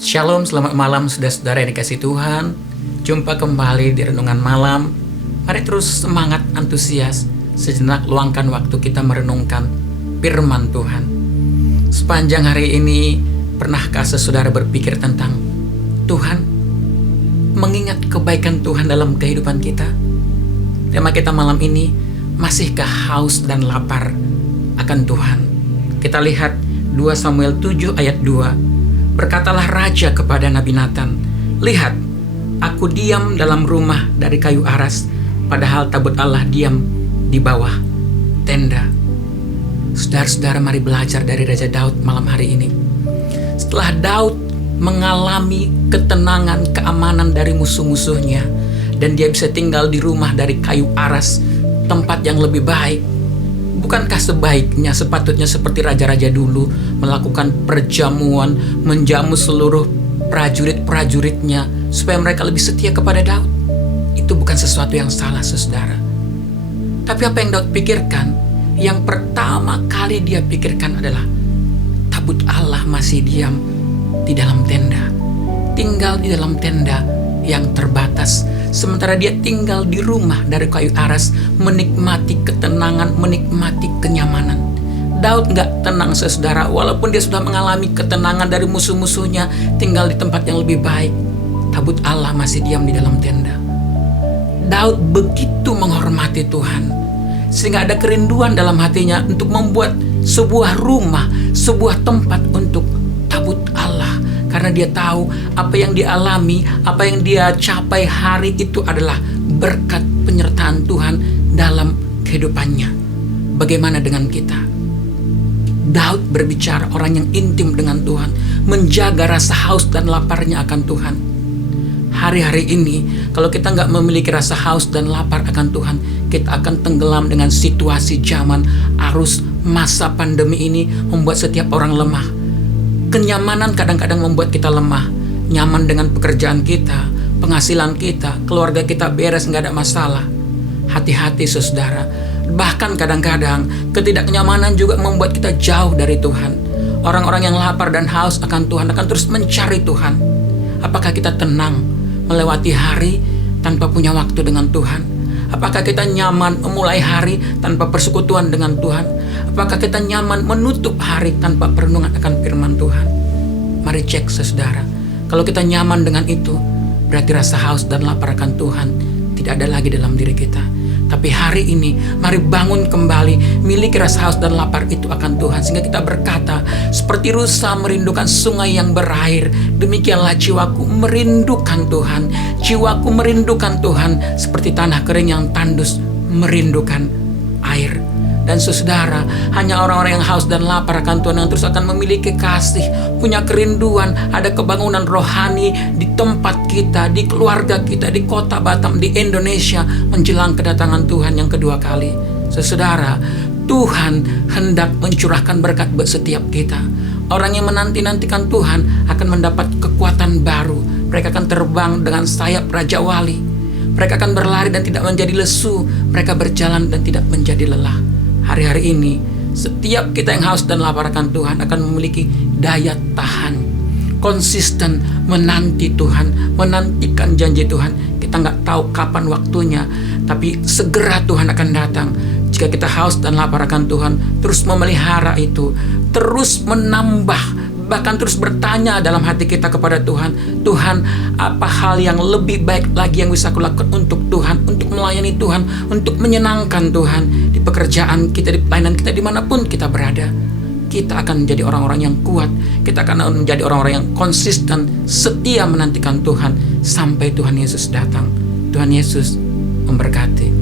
Shalom, selamat malam saudara-saudara yang dikasihi Tuhan. Jumpa kembali di Renungan Malam. Mari terus semangat, antusias. Sejenak luangkan waktu kita merenungkan firman Tuhan. Sepanjang hari ini, pernahkah saudara berpikir tentang Tuhan? Mengingat kebaikan Tuhan dalam kehidupan kita? Tema kita malam ini, masihkah haus dan lapar akan Tuhan? Kita lihat 2 Samuel 7 ayat 2. Berkatalah raja kepada Nabi Nathan, "Lihat, aku diam dalam rumah dari kayu aras, padahal tabut Allah diam di bawah tenda." Saudara-saudara, mari belajar dari Raja Daud malam hari ini. Setelah Daud mengalami ketenangan, keamanan dari musuh-musuhnya, dan dia bisa tinggal di rumah dari kayu aras, tempat yang lebih baik, bukankah sebaiknya sepatutnya seperti raja-raja dulu melakukan perjamuan, menjamu seluruh prajurit-prajuritnya supaya mereka lebih setia kepada Daud? Itu bukan sesuatu yang salah, saudara. Tapi apa yang Daud pikirkan? Yang pertama kali dia pikirkan adalah tabut Allah masih diam di dalam tenda. Tinggal di dalam tenda yang terbatas, sementara dia tinggal di rumah dari kayu aras, menikmati ketenangan, menikmati kenyamanan. Daud gak tenang, saudara, walaupun dia sudah mengalami ketenangan dari musuh-musuhnya, tinggal di tempat yang lebih baik. Tabut Allah masih diam di dalam tenda. Daud begitu menghormati Tuhan, sehingga ada kerinduan dalam hatinya untuk membuat sebuah rumah, sebuah tempat untuk tabut Allah. Karena dia tahu apa yang dia alami, apa yang dia capai hari itu adalah berkat penyertaan Tuhan dalam kehidupannya. Bagaimana dengan kita? Daud berbicara orang yang intim dengan Tuhan, menjaga rasa haus dan laparnya akan Tuhan. Hari-hari ini, kalau kita nggak memiliki rasa haus dan lapar akan Tuhan, kita akan tenggelam dengan situasi zaman, arus masa pandemi ini membuat setiap orang lemah. Kenyamanan kadang-kadang membuat kita lemah. Nyaman dengan pekerjaan kita, penghasilan kita, keluarga kita beres, nggak ada masalah. Hati-hati, saudara. Bahkan kadang-kadang ketidaknyamanan juga membuat kita jauh dari Tuhan. Orang-orang yang lapar dan haus akan Tuhan akan terus mencari Tuhan. Apakah kita tenang melewati hari tanpa punya waktu dengan Tuhan? Apakah kita nyaman memulai hari tanpa persekutuan dengan Tuhan? Apakah kita nyaman menutup hari tanpa perenungan akan firman Tuhan? Mari cek, saudara. Kalau kita nyaman dengan itu, berarti rasa haus dan lapar akan Tuhan tidak ada lagi dalam diri kita. Tapi hari ini, mari bangun kembali, miliki rasa haus dan lapar itu akan Tuhan. Sehingga kita berkata, seperti rusa merindukan sungai yang berair, demikianlah jiwaku merindukan Tuhan. Jiwaku merindukan Tuhan, seperti tanah kering yang tandus merindukan air. Dan saudara, hanya orang-orang yang haus dan lapar akan Tuhan yang terus akan memiliki kasih, punya kerinduan, ada kebangunan rohani di tempat kita, di keluarga kita, di kota Batam, di Indonesia, menjelang kedatangan Tuhan yang kedua kali. Saudara, Tuhan hendak mencurahkan berkat buat setiap kita. Orang yang menanti-nantikan Tuhan akan mendapat kekuatan baru. Mereka akan terbang dengan sayap Raja Wali. Mereka akan berlari dan tidak menjadi lesu. Mereka berjalan dan tidak menjadi lelah. Hari-hari ini, setiap kita yang haus dan lapar akan Tuhan akan memiliki daya tahan, konsisten menanti Tuhan, menantikan janji Tuhan. Kita nggak tahu kapan waktunya, tapi segera Tuhan akan datang. Jika kita haus dan lapar akan Tuhan, terus memelihara itu, terus menambah, bahkan terus bertanya dalam hati kita kepada Tuhan, Tuhan, apa hal yang lebih baik lagi yang bisa kulakukan untuk Tuhan, untuk melayani Tuhan, untuk menyenangkan Tuhan, di pekerjaan kita, di pelayanan kita, dimanapun kita berada. Kita akan menjadi orang-orang yang kuat, kita akan menjadi orang-orang yang konsisten, setia menantikan Tuhan, sampai Tuhan Yesus datang. Tuhan Yesus memberkati.